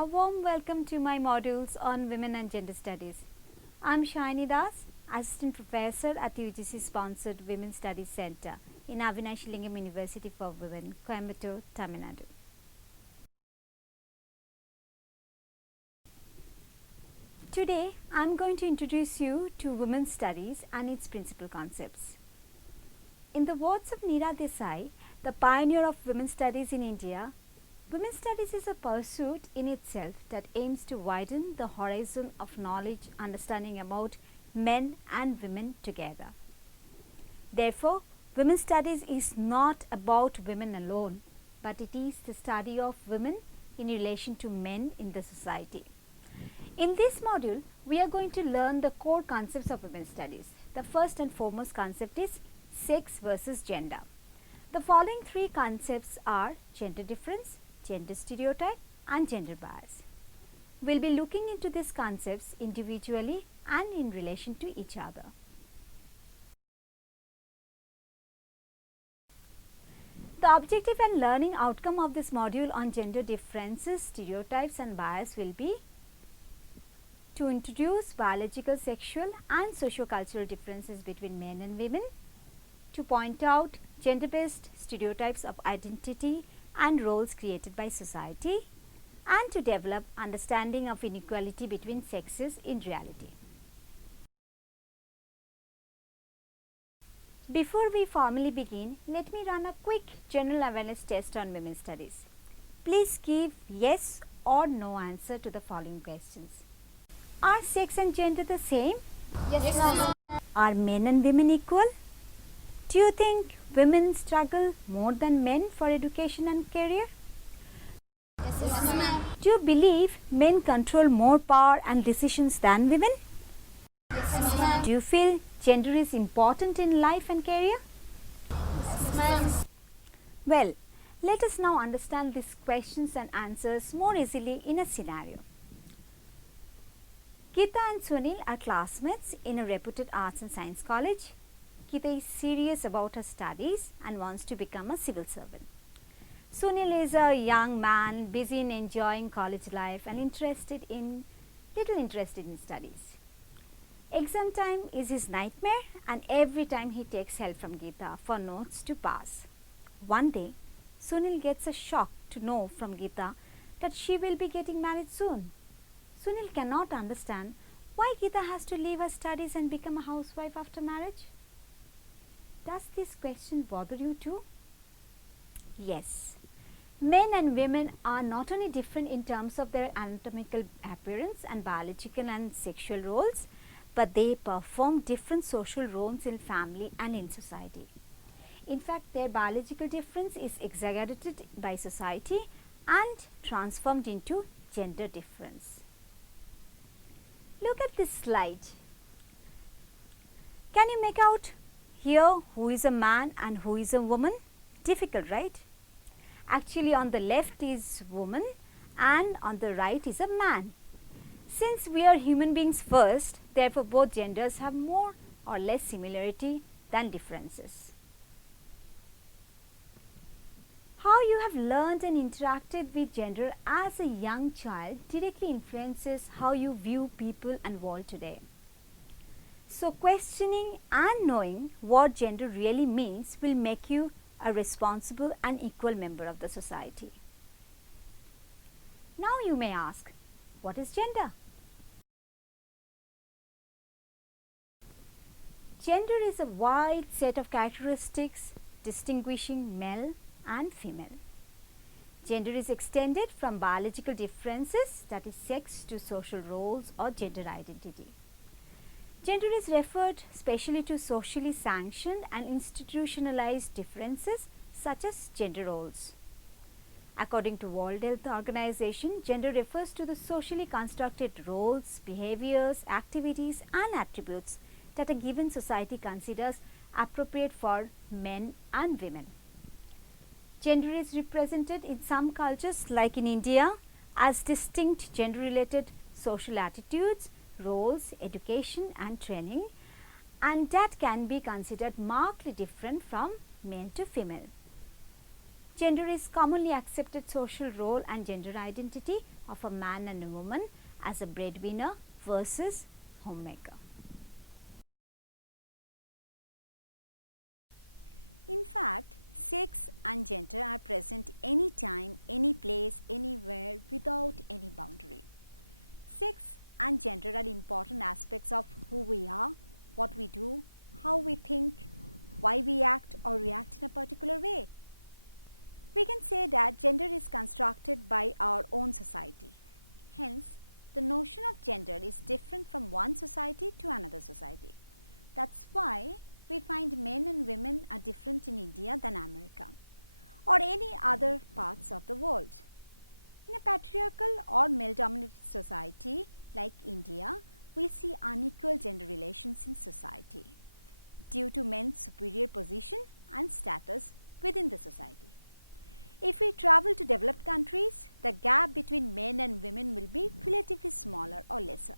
A warm welcome to my modules on Women and Gender Studies. I am Shaini Das, Assistant Professor at UGC sponsored Women's Studies Center in Avinash Lingam University for Women, Coimbatore, Tamil Nadu. Today, I am going to introduce you to Women's Studies and its principal concepts. In the words of Neera Desai, the pioneer of Women's Studies in India, Women's Studies is a pursuit in itself that aims to widen the horizon of knowledge understanding about men and women together. Therefore, Women's Studies is not about women alone, but it is the study of women in relation to men in the society. In this module, we are going to learn the core concepts of Women's Studies. The first and foremost concept is sex versus gender. The following three concepts are gender difference, gender stereotype and gender bias. We will be looking into these concepts individually and in relation to each other. The objective and learning outcome of this module on gender differences, stereotypes and bias will be to introduce biological, sexual and socio-cultural differences between men and women, to point out gender-based stereotypes of identity and roles created by society, and to develop understanding of inequality between sexes in reality. Before we formally begin, let me run a quick general awareness test on Women's Studies. Please give yes or no answer to the following questions. Are sex and gender the same? Yes, ma'am. Are men and women equal? Do you think women struggle more than men for education and career? Yes, ma'am. Do you believe men control more power and decisions than women? Yes, ma'am. Do you feel gender is important in life and career? Yes, ma'am. Well, let us now understand these questions and answers more easily in a scenario. Geeta and Sunil are classmates in a reputed arts and science college. Geeta is serious about her studies and wants to become a civil servant. Sunil is a young man busy in enjoying college life and little interested in studies. Exam time is his nightmare, and every time he takes help from Geeta for notes to pass. One day, Sunil gets a shock to know from Geeta that she will be getting married soon. Sunil cannot understand why Geeta has to leave her studies and become a housewife after marriage. Does this question bother you too? Yes. Men and women are not only different in terms of their anatomical appearance and biological and sexual roles, but they perform different social roles in family and in society. In fact, their biological difference is exaggerated by society and transformed into gender difference. Look at this slide. Can you make out here who is a man and who is a woman? Difficult, right? Actually, on the left is woman and on the right is a man. Since we are human beings first, therefore both genders have more or less similarity than differences. How you have learned and interacted with gender as a young child directly influences how you view people and world today. So, questioning and knowing what gender really means will make you a responsible and equal member of the society. Now you may ask, what is gender? Gender is a wide set of characteristics distinguishing male and female. Gender is extended from biological differences, that is sex, to social roles or gender identity. Gender is referred specially to socially sanctioned and institutionalized differences such as gender roles. According to World Health Organization, gender refers to the socially constructed roles, behaviors, activities and attributes that a given society considers appropriate for men and women. Gender is represented in some cultures, like in India, as distinct gender-related social attitudes, roles, education and training, and that can be considered markedly different from male to female. Gender is commonly accepted social role and gender identity of a man and a woman as a breadwinner versus homemaker. In fact, sex and gender are present anytime, any place, anywhere without any boundary. Sex and gender are important aspects of who we are, what we do, how we think, why we act or react in a particular way. We can say that gender is constructed by our own society. Hence, the notion of gender is different from one society to another society. That's why we find men and women are different in India than America or any other parts of the world. In a patriarchal or male-dominated society like India, we see unequal gender relations in society due to men's superior position and status within the society. If we travel to developed countries, the gap between men and women will be relatively smaller or lesser.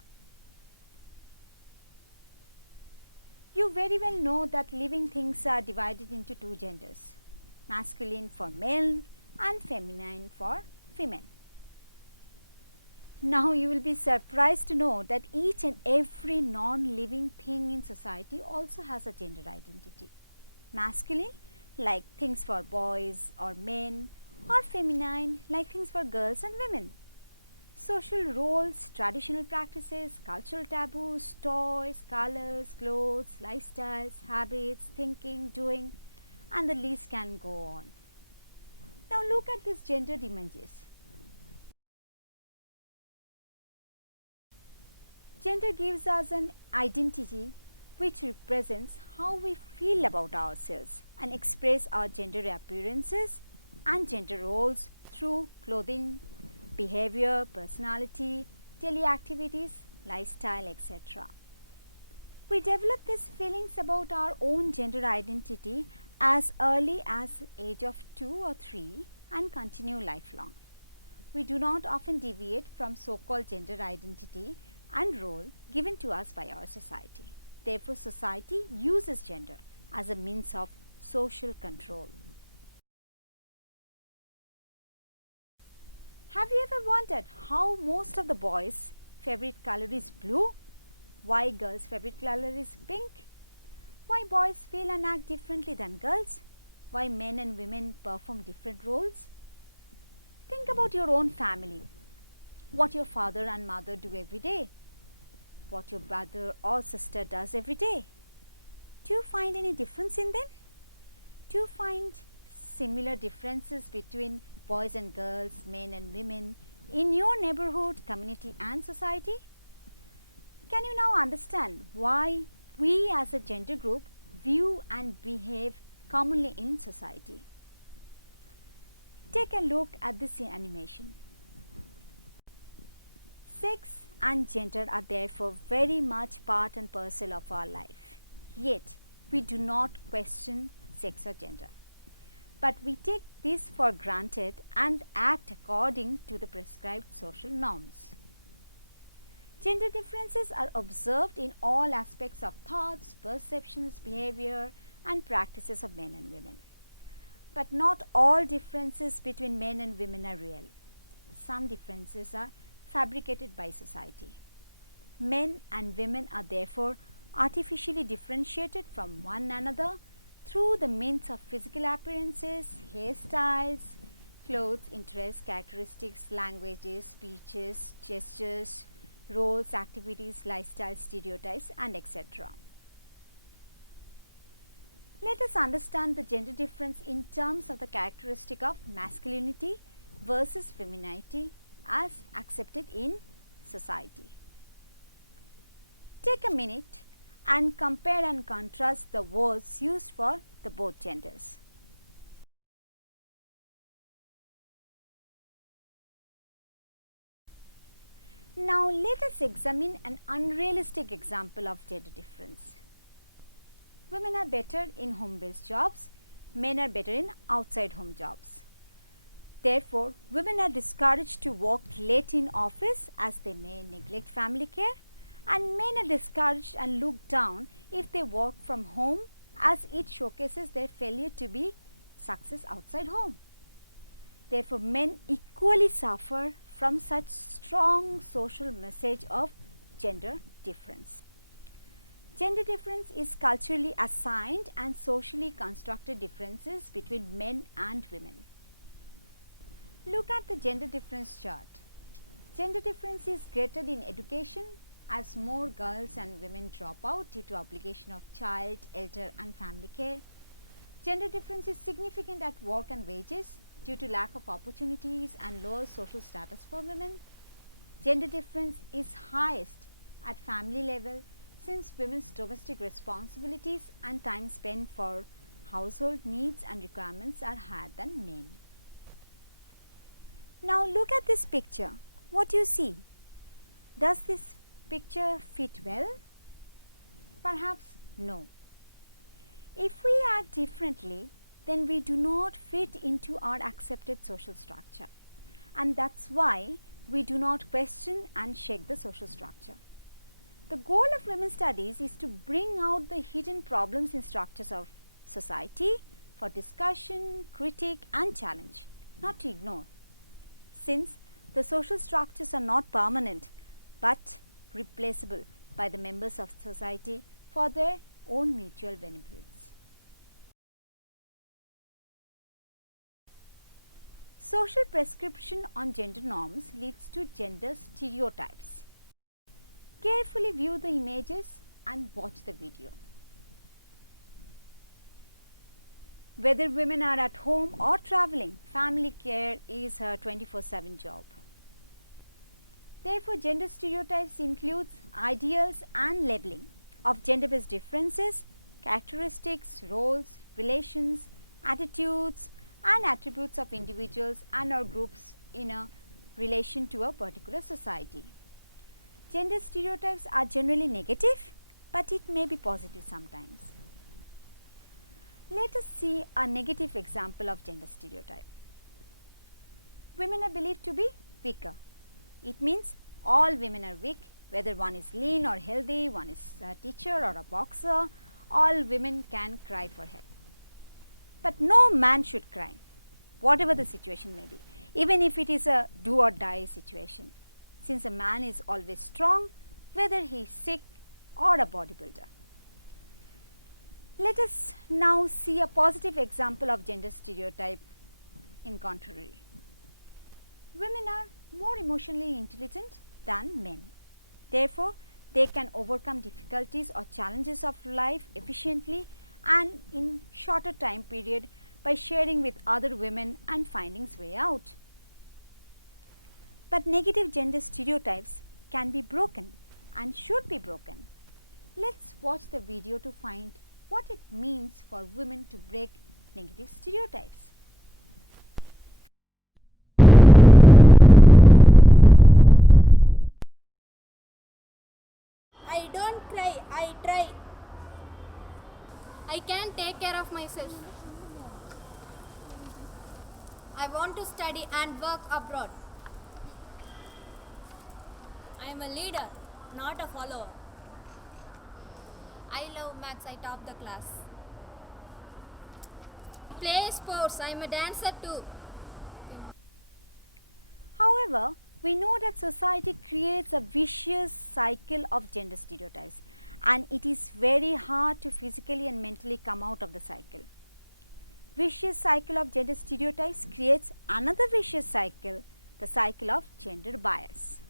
You very well know that living things are divided into two genders, masculine for male and feminine for female. Now you will be surprised to know that each and every non-living thing in society also has a gender identity. Masculine like things for boys or men, or feminine like things for girls and women. Social roles, traditional practices, cultural taboos, toys, colors, clothes, lifestyles, habits, thinking, doing, and the list can go on. Now look at these gendered images. Gender gives us an identity which represents how we feel about ourselves and express our gender appearances and gender roles through clothing, behavior, personality, daily activities, lifestyle, etc. We develop these feelings about our own gender identity as early as age of 2 or 3 and continue lifelong. We do not often deviate from so-called gender identity and role given to us by our society. Therefore, society uses gender as a means of social control. Have you ever wondered how most of the boys' favorite color is blue? Why girls' favorite color is pink? Why boys feel and act differently than girls? Why men and women perform different roles? Think about your own family. What your father and mother do every day. What your brother or sister does every day. Do you find any difference in them? Do you find similar differences between boys and girls, men and women in your neighborhood, community and society? Can you now understand why we as a gender group view and behave commonly in society? Take a look at this animation. Sex and gender are therefore very much part and parcel of our life. Yet, we do not question sex or gender, but we take this for granted and act according to the prescribed social norms. Gender differences are observed in all aspects of thoughts, perceptions, behavior, and practices of men and women. But not all differences between men and women are real. Some differences are fabricated by society. Men and women are therefore artificially differentiated from one another through the means of physical appearances, hairstyles, clothes, interests, characteristics, languages, speeches, gestures, roles, activities, lifestyles, stereotypes, and etc. Let us understand the gender difference in terms of the characteristic of masculinity versus femininity as accepted in society. Take a minute and compare and contrast the words used for the both genders. Now let us examine an unrealistic example of gender difference. Women are better in home-based jobs, men are better in outside home jobs. Therefore, women are discouraged to work late in office as they may neglect family care, and men are discouraged and looked down if they work from home as it showcases their failure to be success outside home. Therefore, men equally suffer from such strong social message of gender difference. Gender difference is culturally assigned and socially constructed differences between men and women. Look at the gender difference chart. Gender difference is greater in education as more girls and women drop out due to obligation of child, elder and family care. Gender difference is significant at work and wages due to lack of opportunities and lower social status for women. Gender difference is highest at family level since women's domestic responsibilities and time spent for household needs and requirements are higher than men. Now look at this picture. What do you see? Does this picture fit well? Perhaps no. If we act differently, then we do not fit into our accepted social structure, and that's why we do not question and shake the social structure. The goal of women's studies is to bring out the hidden problems in structures of society for discussion, critique and challenge, not to ignore. Since the social structures are not permanent but replaceable by the members of society for their own mutual benefits. Social prescription on gender norms leads to gender stereotypes. Carefully view the images and watch the video. Whether women are at home or traveling, family care is her 24/7 job. Therefore, gender stereotypes includes ideals and labeling of gender-based differences, characteristics, roles, relations, attitudes and attributes of individuals and or groups in a relation to a particular society. Gender stereotypes are generally negative, but it may be positive sometimes. Let us see a negative example of gender stereotype. Women are believed to be weaker. It means all women are weak, whether one is lean or healthy, one is a teacher or a boxer, all women can cry for help. But no man should cry, whatever the situation may be, even if it is a do or die situation, since a man is always strong, whether he is sick or a bodybuilder. Let us now see a positive example of gender stereotype in contrary. Women are more emotionally intelligent than men. Therefore, they can overcome difficulties or challenges of life efficiently and in shorter time period by sharing with other women and finding its way out. But negative gender stereotypes can be broken and should be broken. Let's watch the video to find what it means for women to break negative stereotypes. I don't cry, I try. I can take care of myself. I want to study and work abroad. I am a leader, not a follower. I love maths, I top the class. Play sports, I am a dancer too. However, we know that society creates a vicious cycle of gender stereotypes, and it is very hard to physically and mentally come out of the cycle. Vicious cycle of gender stereotypes creates another vicious cycle, the cycle of gender bias.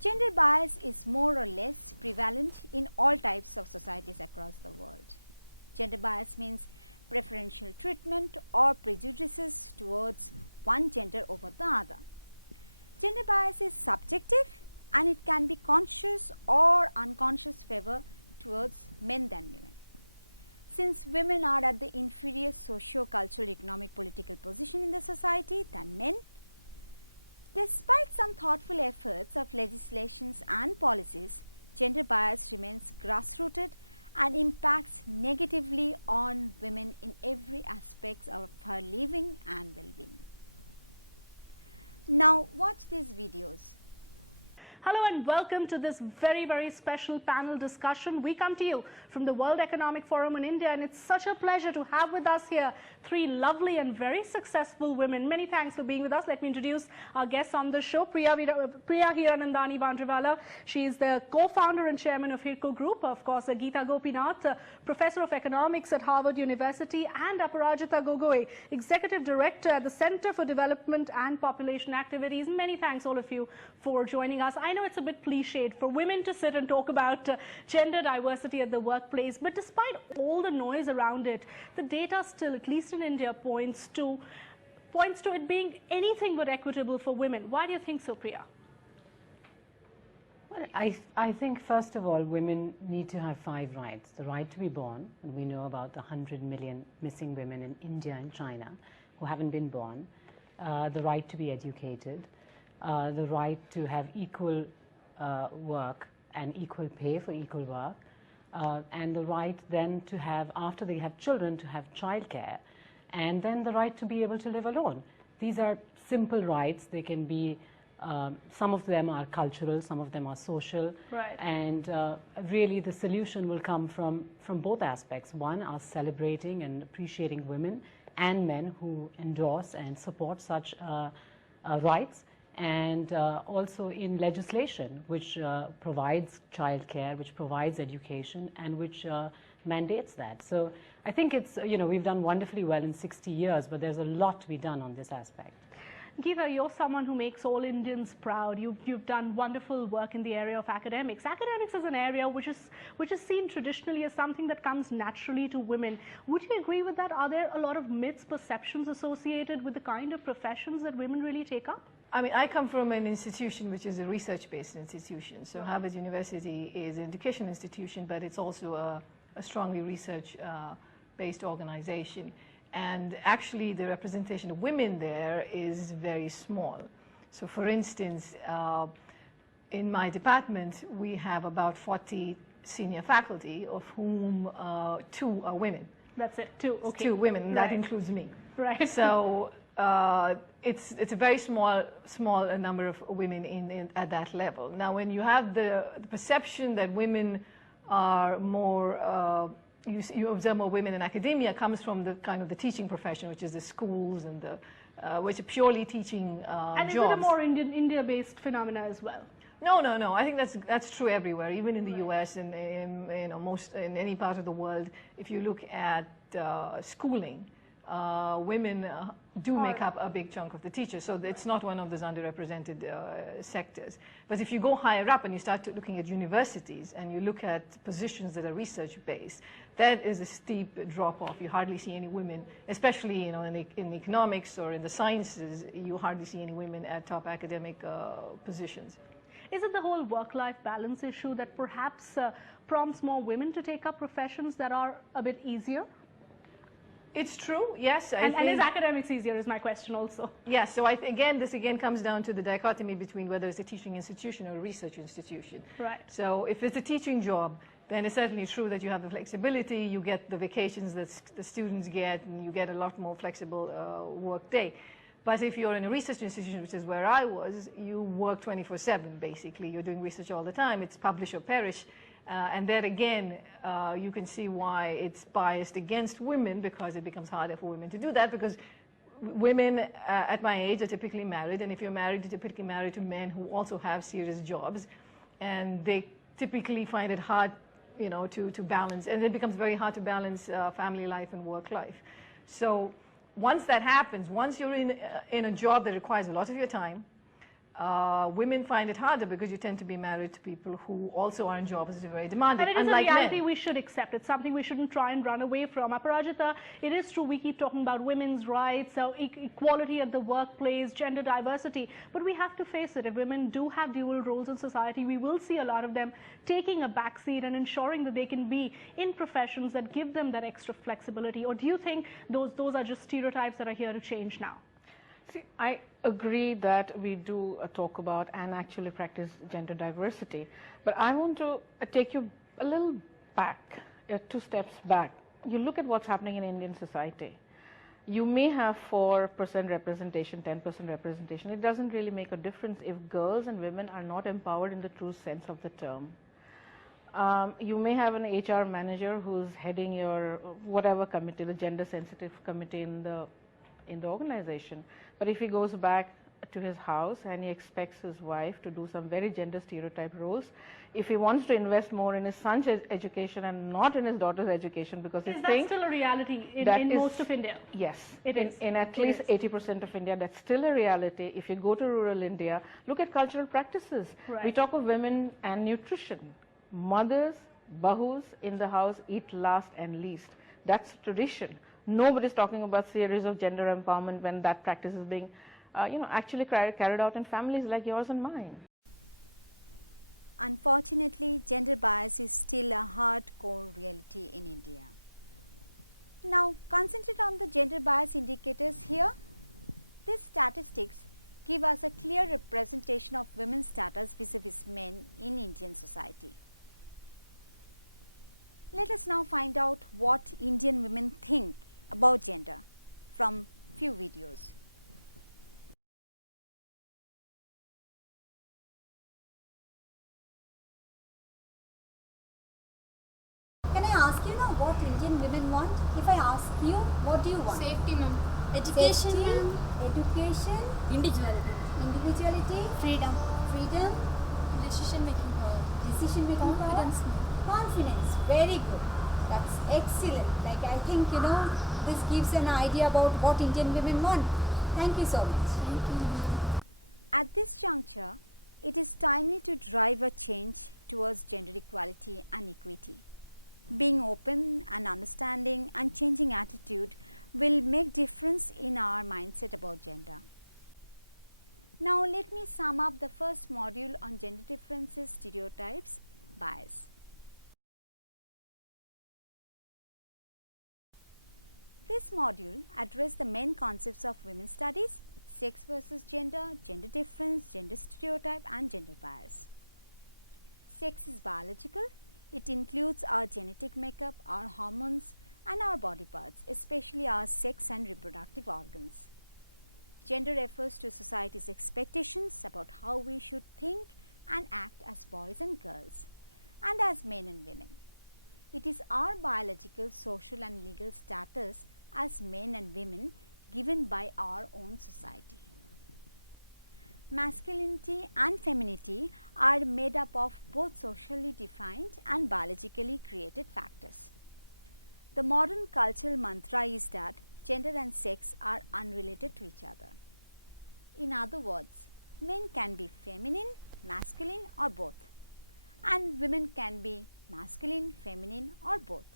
Gender bias is more or less prevalent in all types of societies across the world. Gender bias means preferential treatment or prejudices towards one gender over the other. Gender bias is subjective and it can be conscious or unconscious favor towards men than women. Since women are at the inferior socio-cultural, economic, political position in the society than men, despite some thoughtful efforts of legislations and policies, gender bias remains grassrooted and impacts negatively on women in every aspect of her living and well-being. Now watch these videos. Hello and welcome to this very, very special panel discussion. We come to you from the World Economic Forum in India, and it's such a pleasure to have with us here three lovely and very successful women. Many thanks for being with us. Let me introduce our guests on the show. Priya Hiranandani Bandriwala. She is the co-founder and chairman of HIRCO Group. Of course, Geeta Gopinath, professor of economics at Harvard University, and Aparajita Gogoi, executive director at the Center for Development and Population Activities. Many thanks all of you for joining us. I know it's a bit cliched for women to sit and talk about gender diversity at the workplace, but despite all the noise around it, the data still, at least in India, points to it being anything but equitable for women. Why do you think so, Priya? Well, I think, first of all, women need to have 5 rights. The right to be born, and we know about the 100 million missing women in India and China who haven't been born. The right to be educated. The right to have equal work and equal pay for equal work, and the right then to have, after they have children, to have childcare, and then the right to be able to live alone. These are simple rights. They can be, some of them are cultural, some of them are social, right. And really the solution will come from both aspects. One, us celebrating and appreciating women and men who endorse and support such rights, and also in legislation which provides childcare, which provides education, and which mandates that. So I think it's, we've done wonderfully well in 60 years, but there's a lot to be done on this aspect. Geeta, you're someone who makes all Indians proud. You've done wonderful work in the area of academics. Academics is an area which is seen traditionally as something that comes naturally to women. Would you agree with that? Are there a lot of myths, perceptions associated with the kind of professions that women really take up? I mean, I come from an institution which is a research-based institution. So Harvard University is an educational institution, but it's also a strongly research-based organization. And actually, the representation of women there is very small. So for instance, in my department, we have about 40 senior faculty, of whom 2 are women. That's it, 2, okay. 2 women, and right. that includes me. Right. So it's a very small number of women at that level. Now, when you have the perception that women are more, you observe more women in academia, comes from the kind of the teaching profession, which is the schools and the which are purely teaching and jobs. Is it a more India-based phenomena as well? No. I think that's true everywhere, even in the U.S. and in any part of the world. If you look at schooling, women do make up a big chunk of the teachers, so it's not one of those underrepresented sectors. But if you go higher up and you start looking at universities and you look at positions that are research-based, that is a steep drop-off. You hardly see any women, especially in economics or in the sciences. You hardly see any women at top academic positions. Is it the whole work-life balance issue that perhaps prompts more women to take up professions that are a bit easier? It's true, yes. And is academics easier is my question also. Yes, so this again comes down to the dichotomy between whether it's a teaching institution or a research institution. Right. So if it's a teaching job, then it's certainly true that you have the flexibility, you get the vacations that the students get, and you get a lot more flexible work day. But if you're in a research institution, which is where I was, you work 24/7 basically. You're doing research all the time. It's publish or perish. And there again, you can see why it's biased against women, because it becomes harder for women to do that, because women at my age are typically married, and if you're married, you're typically married to men who also have serious jobs, and they typically find it hard, to balance, and it becomes very hard to balance family life and work life. So once that happens, once you're in a job that requires a lot of your time, women find it harder because you tend to be married to people who also are in jobs that are very demanding, And it is a unlike reality men. we should accept. It's something we shouldn't try and run away from. Aparajita, it is true we keep talking about women's rights, equality at the workplace, gender diversity, but we have to face it. If women do have dual roles in society, we will see a lot of them taking a backseat and ensuring that they can be in professions that give them that extra flexibility. Or do you think those are just stereotypes that are here to change now? See, I agree that we do talk about and actually practice gender diversity, but I want to take you a little back, 2 steps back. You look at what's happening in Indian society. You may have 4% representation, 10% representation. It doesn't really make a difference if girls and women are not empowered in the true sense of the term. You may have an HR manager who's heading your whatever committee, the gender sensitive committee in the organization, but if he goes back to his house and he expects his wife to do some very gender stereotype roles, if he wants to invest more in his son's education and not in his daughter's education because he Is that thinks still a reality in most of India? yes, It is. in at least 80% of India, that's still a reality. If you go to rural India, look at cultural practices. Right. We talk of women and nutrition. Mothers, bahus in the house eat last and least. That's tradition. Nobody's talking about theories of gender empowerment when that practice is being, actually carried out in families like yours and mine. Unfortunately, gender bias is still a hardcore reality in India. Now, concentrate on the gender bias indicators here. These statistics give us a clear representation of women's status vis-a-vis men in Indian society. Let us now find out what Indian women think about gender from few videos. Can I ask you now what Indian women want? If I ask you, what do you want? Safety, ma'am. Education, Safety, ma'am. education, Individuality. individuality, Freedom. freedom, Decision making power. decision making Confidence. power, confidence. Very good. That's excellent. Like, I think, this gives an idea about what Indian women want. Thank you so much. Thank you, ma'am. At this juncture, it is timely to drive a change towards gender equality and equity. Being open and understanding and changing attitude will make difference in our mindset about gender. Now let me sum up the first module on gender differences, stereotypes, bias. This module addressed the main concepts of women's studies, sex versus gender, gender difference, gender stereotype and gender bias. Sex is biological. It includes our genetic makeup, our hormones and our body parts, especially our sex and reproductive organs. Gender refers to society's expectations about how we should think and act as boys and girls and as men and women. It is our biological, social and legal status as men and women given by our own society. Masculinity and femininity are made up of both socially defined and biologically created factors. The modern cultural mantra is that gender and sex are unrelated to each other. In other words, men can be feminine, masculine or both, and women can be masculine, feminine or both.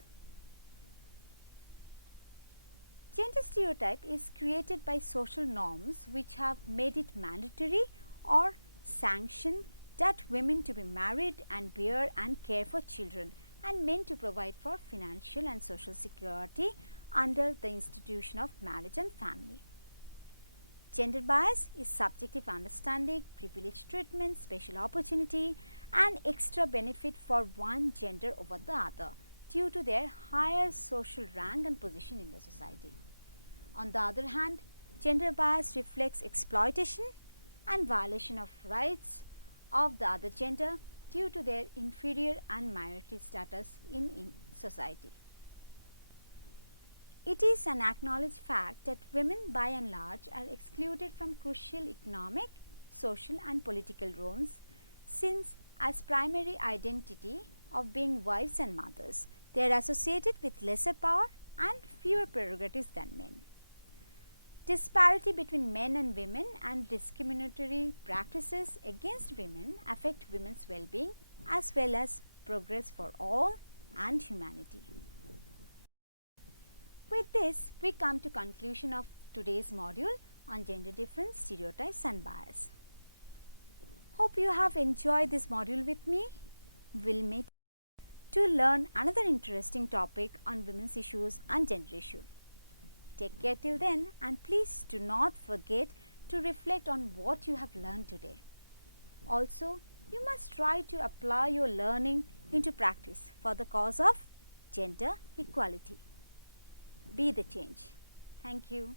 Gender stereotype is created by social norms which have made it mandatory or sanctioned that women to be married and bear and care for children and men to provide for financial and social security under the institution of marriage and family. Gender bias is subjective understanding, privileged treatment, special opportunity and extra benefit for one gender over the other due to their higher social rank and position in the society. On the other hand, gender bias reflects exploitation and violation of rights of the other gender due to their inferior and minority status in society. It is an acknowledged fact that women by and large are excluded from crucial economic, social and political roles since as primary identity of being wives and mothers, they are associated with lesser power and fewer prerogatives than men. Disparity between men and women and discriminatory practices against women affect women's well-being as well as progress for all and humanity. With this, we come to conclusion of today's module on gender difference, stereotypes and bias. Hope you have enjoyed this module with me. We'll meet to learn another interesting topic on women's issues and gender issue. Take care till then, and please do not forget to reflect on what you have learned today. Also, you must try to apply your learning into practice for the cause of gender equality. Be the change. Thank you.